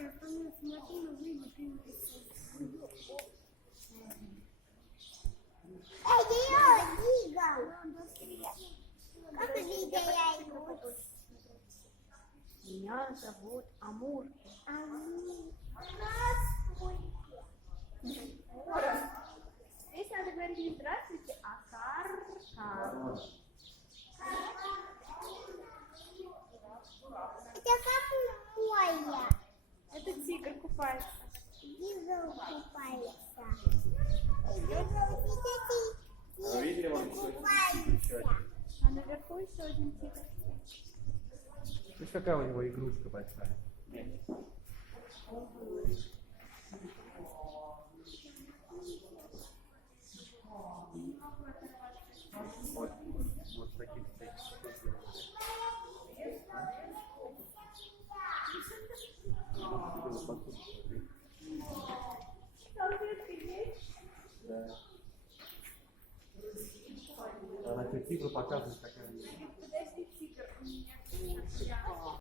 телефон смотрю, но выйду. Эй, Дига! Как Дига я его? Меня зовут Амур. Здесь надо говорить не здравствуйте, а кар-кар. Это какое? Это тигр купается. Дига купается. Вы видели вон Купается. А наверху еще один тигр. То есть какая у него игрушка большая? Вот таких Салфетки есть? Да. Она тебе тигру показывает, такая. Подожди, тигр, у меня